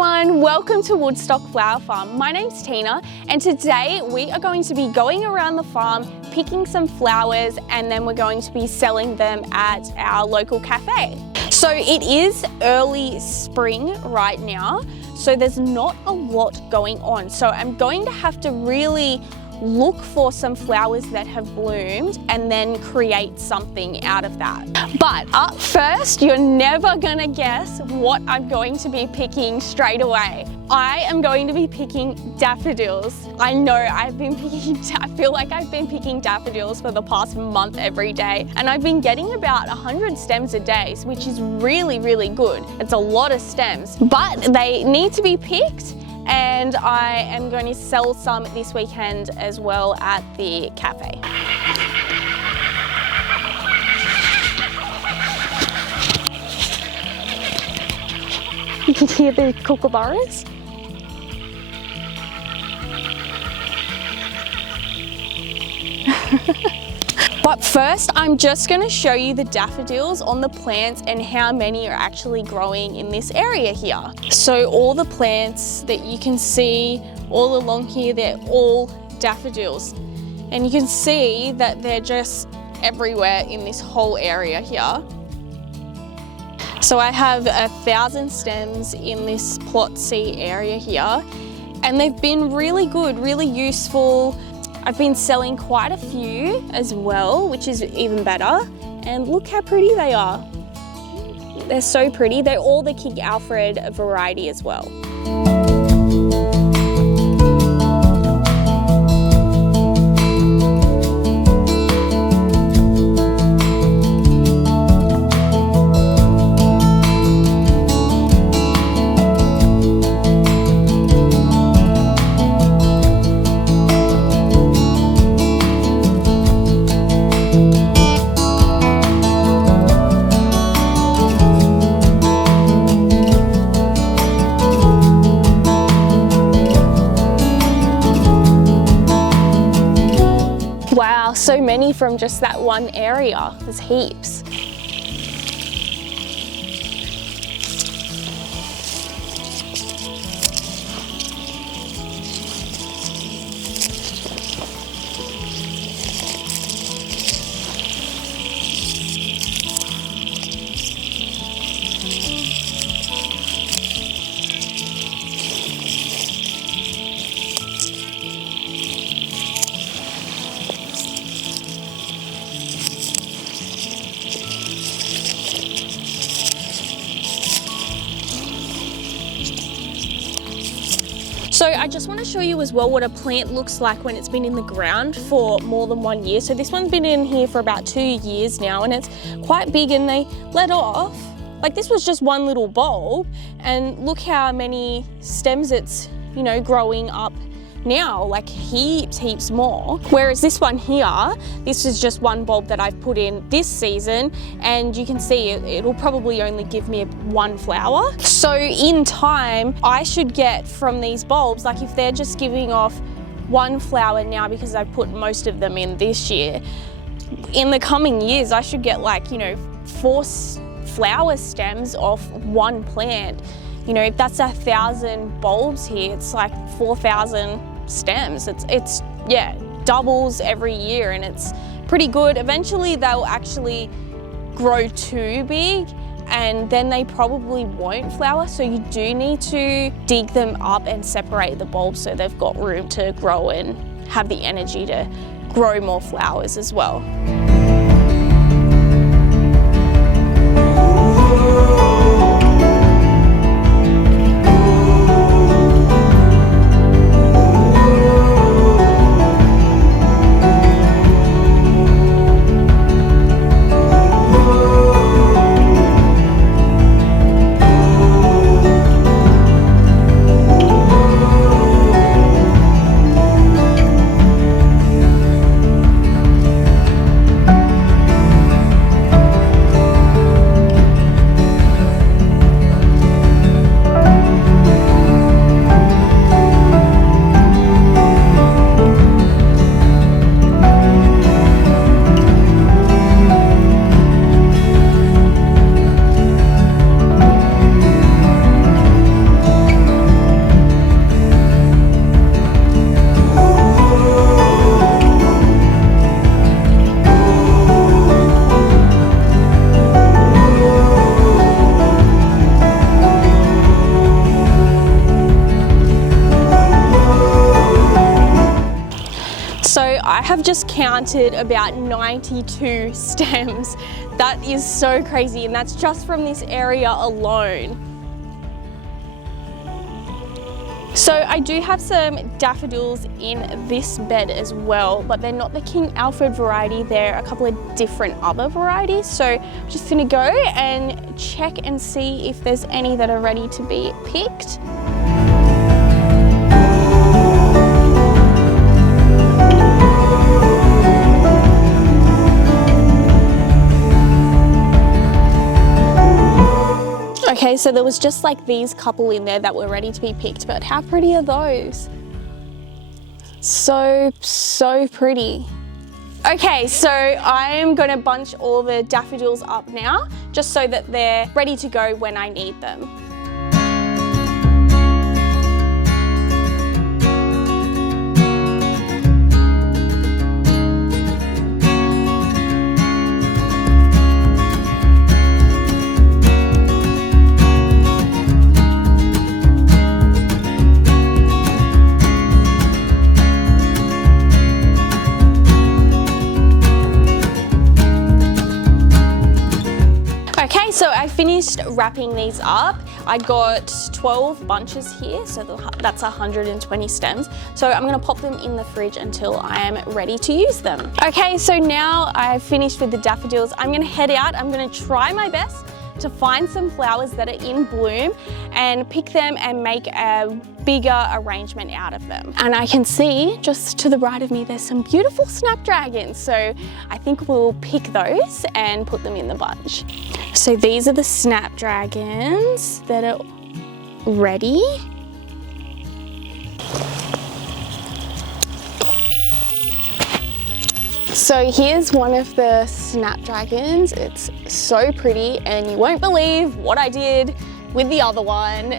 everyone, welcome to Woodstock Flower Farm. My name's Tina and today we are going to be going around the farm picking some flowers and then we're going to be selling them at our local cafe. So it is early spring right now, so there's not a lot going on. So I'm going to have to really look for some flowers that have bloomed and then create something out of that. But up first, you're never gonna guess what I'm going to be picking straight away. I am going to be picking daffodils. I know I feel like I've been picking daffodils for the past month every day, and I've been getting about 100 stems a day, which is really, really good. It's a lot of stems, but they need to be picked, and I am going to sell some this weekend as well at the cafe. You can hear the kookaburras. But first, I'm just going to show you the daffodils on the plants and how many are actually growing in this area here. So all the plants that you can see all along here, they're all daffodils. And you can see that they're just everywhere in this whole area here. So I have 1,000 stems in this plot C area here, and they've been really good, really useful. I've been selling quite a few as well, which is even better. And look how pretty they are. They're so pretty. They're all the King Alfred variety as well. Wow, so many from just that one area. There's heaps. So I just want to show you as well what a plant looks like when it's been in the ground for more than 1 year. So this one's been in here for about 2 years now, and it's quite big, and they let off. Like, this was just one little bulb, and look how many stems it's, you know, growing up now, like heaps more. Whereas this one here, this is just one bulb that I've put in this season, and you can see it'll probably only give me one flower. So in time, I should get from these bulbs, like if they're just giving off one flower now because I've put most of them in this year, in the coming years I should get, like, you know, 4 flower stems off one plant. You know, if that's 1,000 bulbs here, it's like 4,000 stems. It's yeah, doubles every year, and it's pretty good. Eventually they'll actually grow too big, and then they probably won't flower. So you do need to dig them up and separate the bulbs so they've got room to grow and have the energy to grow more flowers as well. have just counted about 92 stems. That is so crazy, and that's just from this area alone. So I do have some daffodils in this bed as well, but they're not the King Alfred variety, they're a couple of different other varieties. So I'm just gonna go and check and see if there's any that are ready to be picked. Okay, so there was just like these couple in there that were ready to be picked, but how pretty are those? So pretty. Okay, so I'm gonna bunch all the daffodils up now, just so that they're ready to go when I need them. Okay, so I finished wrapping these up. I got 12 bunches here, so that's 120 stems. So I'm gonna pop them in the fridge until I am ready to use them. Okay, so now I've finished with the daffodils. I'm gonna head out. I'm gonna try my best to find some flowers that are in bloom and pick them and make a bigger arrangement out of them. And I can see just to the right of me, there's some beautiful snapdragons. So I think we'll pick those and put them in the bunch. So these are the snapdragons that are ready. So here's one of the snapdragons. It's so pretty, and you won't believe what I did with the other one.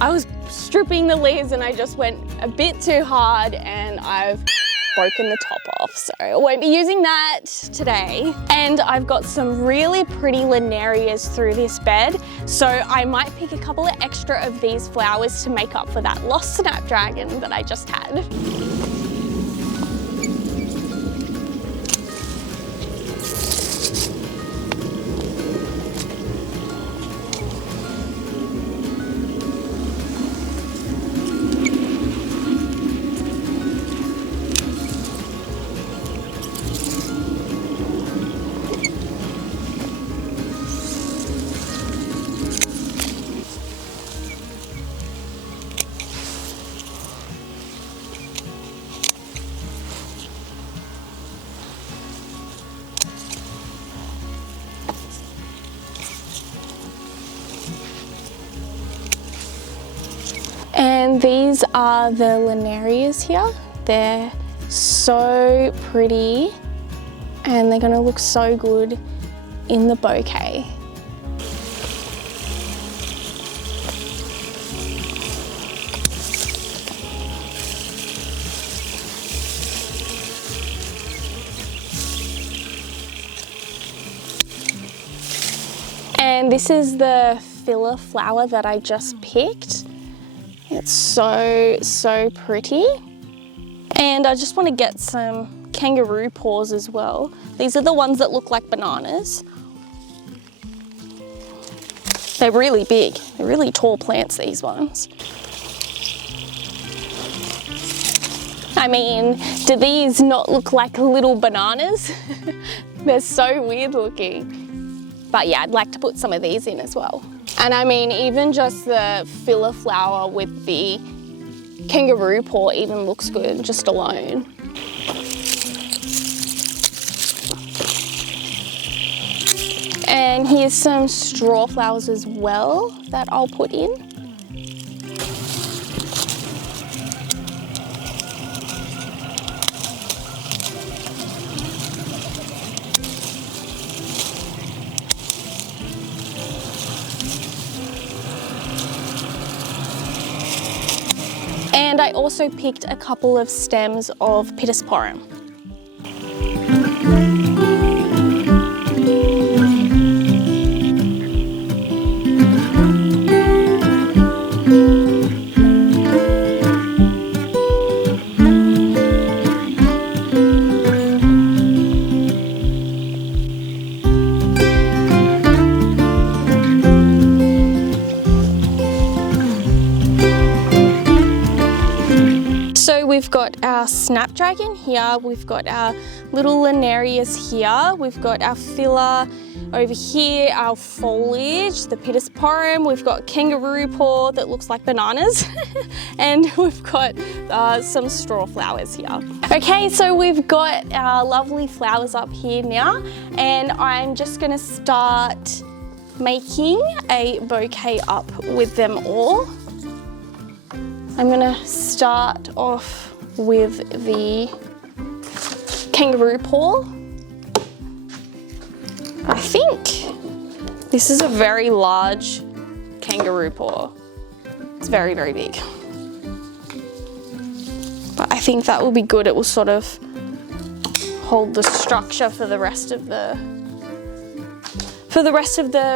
I was stripping the leaves and I just went a bit too hard and I've broken the top off, so I won't be using that today. And I've got some really pretty linarias through this bed, so I might pick a couple of extra of these flowers to make up for that lost snapdragon that I just had. And these are the linarias here. They're so pretty and they're gonna look so good in the bouquet. And this is the filler flower that I just picked. It's so pretty. And I just want to get some kangaroo paws as well. These are the ones that look like bananas. They're really big. They're really tall plants, these ones. I mean, do these not look like little bananas? They're so weird looking. But yeah, I'd like to put some of these in as well. And I mean, even just the filler flower with the kangaroo paw even looks good, just alone. And here's some straw flowers as well that I'll put in. And I also picked a couple of stems of pittosporum. we've got our snapdragon here, we've got our little linarias here, we've got our filler over here, our foliage, the pittosporum, we've got kangaroo paw that looks like bananas, and we've got some straw flowers here. Okay, so we've got our lovely flowers up here now, and I'm just gonna start making a bouquet up with them all. I'm gonna start off with the kangaroo paw. I think this is a very large kangaroo paw. It's very, very big. But I think that will be good. It will sort of hold the structure for the rest of the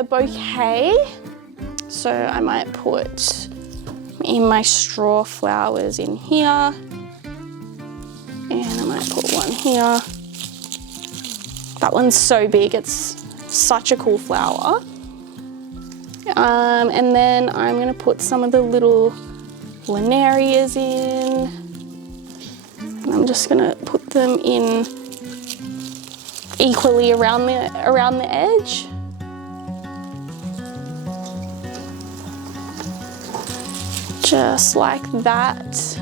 bouquet. So I might put in my straw flowers in here, and I might put one here. That one's so big, it's such a cool flower. And then I'm gonna put some of the little linarias in. And I'm just gonna put them in equally around the edge. Just like that.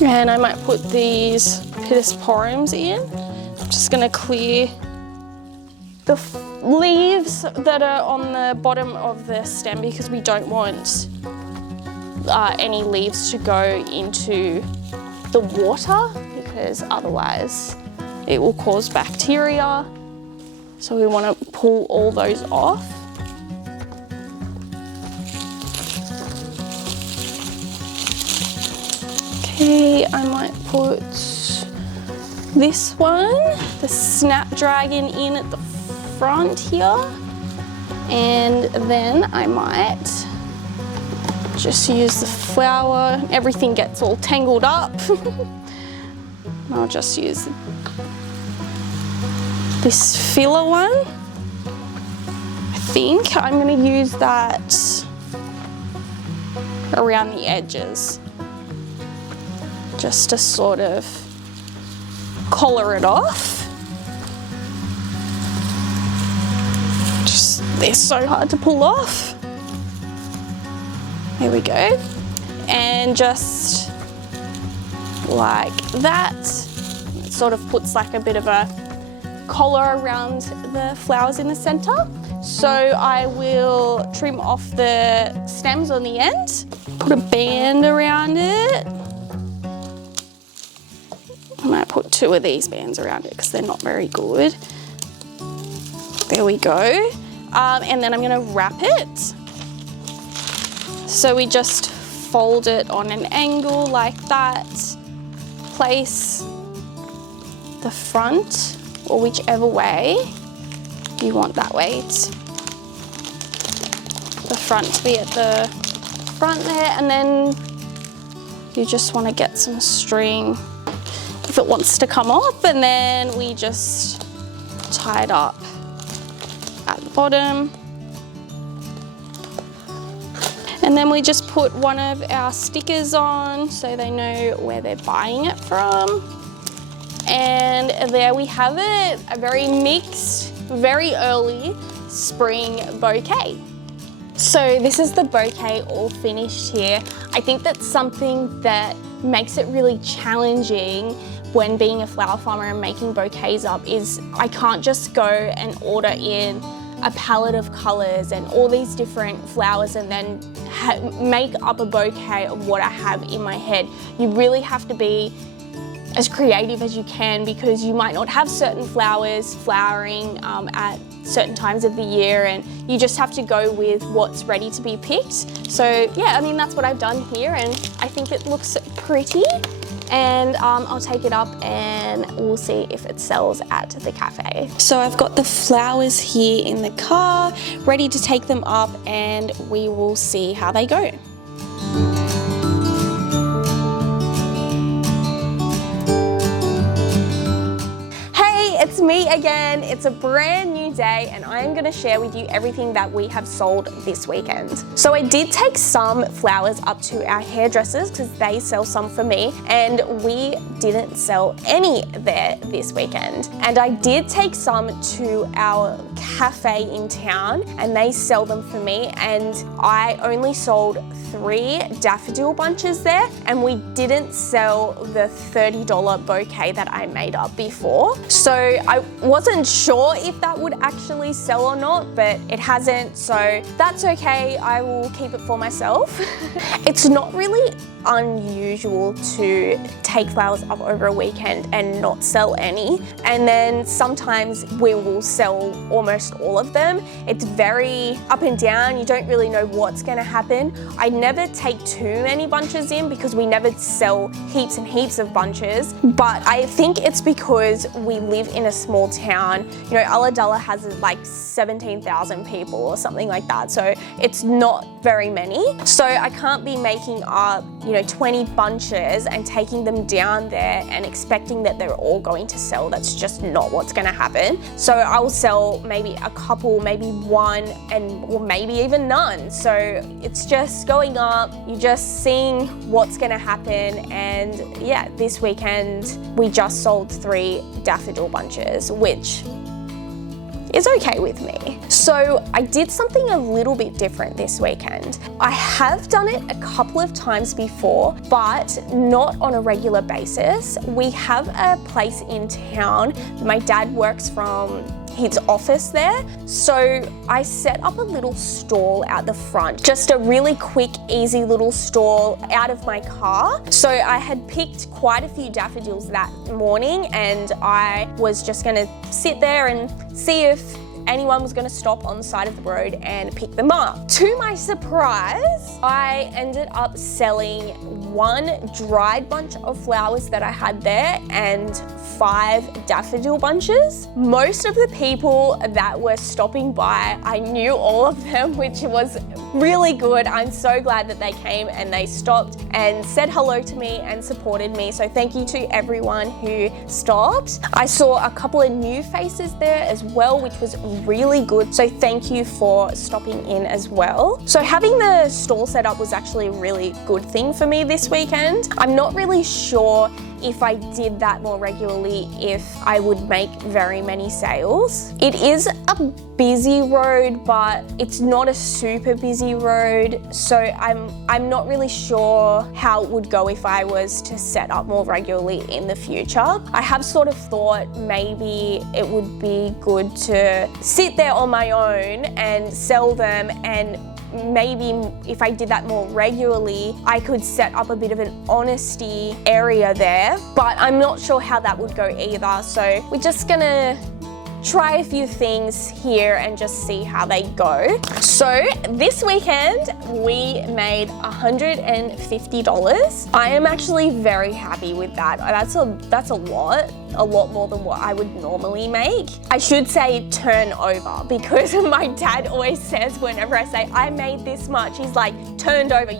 And I might put these pittosporums in. I'm just gonna clear the leaves that are on the bottom of the stem because we don't want any leaves to go into the water, because otherwise it will cause bacteria. So we want to pull all those off. Okay, I might put this one, the snapdragon, in at the front here. And then I might just use the flower. Everything gets all tangled up. I'll just use this filler one. I think I'm going to use that around the edges, just to sort of collar it off. They're so hard to pull off. There we go. And just like that, it sort of puts like a bit of a collar around the flowers in the center. So I will trim off the stems on the end, put a band around it. I might put 2 of these bands around it because they're not very good. There we go. And then I'm gonna wrap it. So we just fold it on an angle like that. Place the front, or whichever way you want that way. The front to be at the front there, and then you just want to get some string if it wants to come off, and then we just tie it up at the bottom. And then we just put one of our stickers on so they know where they're buying it from. And there we have it, a very mixed, very early spring bouquet. So this is the bouquet all finished here. I think that's something that makes it really challenging when being a flower farmer and making bouquets up is I can't just go and order in a palette of colours and all these different flowers and then make up a bouquet of what I have in my head. You really have to be as creative as you can, because you might not have certain flowers flowering at certain times of the year, and you just have to go with what's ready to be picked. So yeah, I mean, that's what I've done here, and I think it looks pretty. And I'll take it up and we'll see if it sells at the cafe. So I've got the flowers here in the car, ready to take them up, and we will see how they go. it's me again. It's a brand new day and I am gonna share with you everything that we have sold this weekend. So I did take some flowers up to our hairdressers because they sell some for me, and we didn't sell any there this weekend. And I did take some to our cafe in town and they sell them for me, and I only sold 3 daffodil bunches there, and we didn't sell the $30 bouquet that I made up before. So I wasn't sure if that would actually sell or not, but it hasn't, so that's okay. I will keep it for myself. It's not really unusual to take flowers up over a weekend and not sell any, and then sometimes we will sell almost all of them. It's very up and down. You don't really know what's going to happen. I never take too many bunches in because we never sell heaps and heaps of bunches, but I think it's because we live in a small town. You know, Ulladulla has like 17,000 people or something like that, so it's not very many. So I can't be making up, you know, 20 bunches and taking them down there and expecting that they're all going to sell. That's just not what's going to happen. So I will sell maybe a couple, maybe one, or maybe even none. So it's just going up, you're just seeing what's going to happen. And yeah, this weekend we just sold 3 daffodil bunches, which is okay with me. So I did something a little bit different this weekend. I have done it a couple of times before, but not on a regular basis. We have a place in town. My dad works from his office there. So I set up a little stall out the front, just a really quick, easy little stall out of my car. So I had picked quite a few daffodils that morning, and I was just gonna sit there and see if anyone was going to stop on the side of the road and pick them up. To my surprise, I ended up selling 1 dried bunch of flowers that I had there and 5 daffodil bunches. Most of the people that were stopping by, I knew all of them, which was really good. I'm so glad that they came and they stopped and said hello to me and supported me. So thank you to everyone who stopped. I saw a couple of new faces there as well, which was really good. So thank you for stopping in as well. So having the stall set up was actually a really good thing for me this weekend. I'm not really sure if I did that more regularly, if I would make very many sales. It is a busy road, but it's not a super busy road. So I'm not really sure how it would go if I was to set up more regularly in the future. I have sort of thought maybe it would be good to sit there on my own and sell them, and maybe if I did that more regularly, I could set up a bit of an honesty area there, but I'm not sure how that would go either. So we're just gonna try a few things here and just see how they go. So this weekend we made $150. I am actually very happy with that. That's a lot more than what I would normally make. I should say turnover, because my dad always says whenever I say I made this much, he's like, you turned over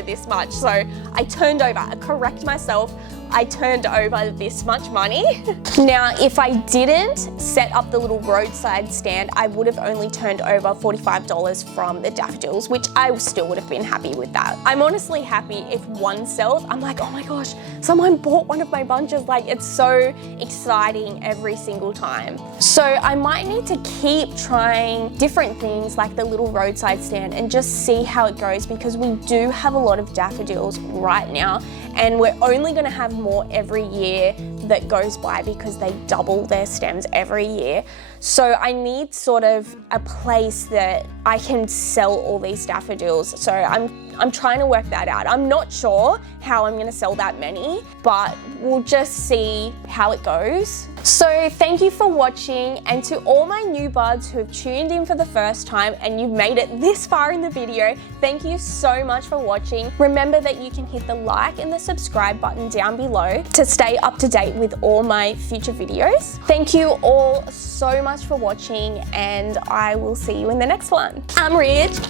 this much. So I turned over, I correct myself, I turned over this much money. Now, if I didn't set up the little roadside stand, I would have only turned over $45 from the daffodils, which I still would have been happy with that. I'm honestly happy if one sells. I'm like, oh my gosh, someone bought one of my bunches. Like, it's so exciting every single time. So I might need to keep trying different things like the little roadside stand and just see how it goes, because we do have a lot of daffodils right now, and we're only going to have more every year that goes by because they double their stems every year. So I need sort of a place that I can sell all these daffodils. So I'm trying to work that out. I'm not sure how I'm going to sell that many, but we'll just see how it goes. So thank you for watching, and to all my new buds who have tuned in for the first time and you've made it this far in the video, thank you so much for watching. Remember that you can hit the like and the subscribe button down below to stay up to date with all my future videos. Thank you all so much for watching, and I will see you in the next one. I'm rich,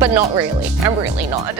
but not really. I'm really not.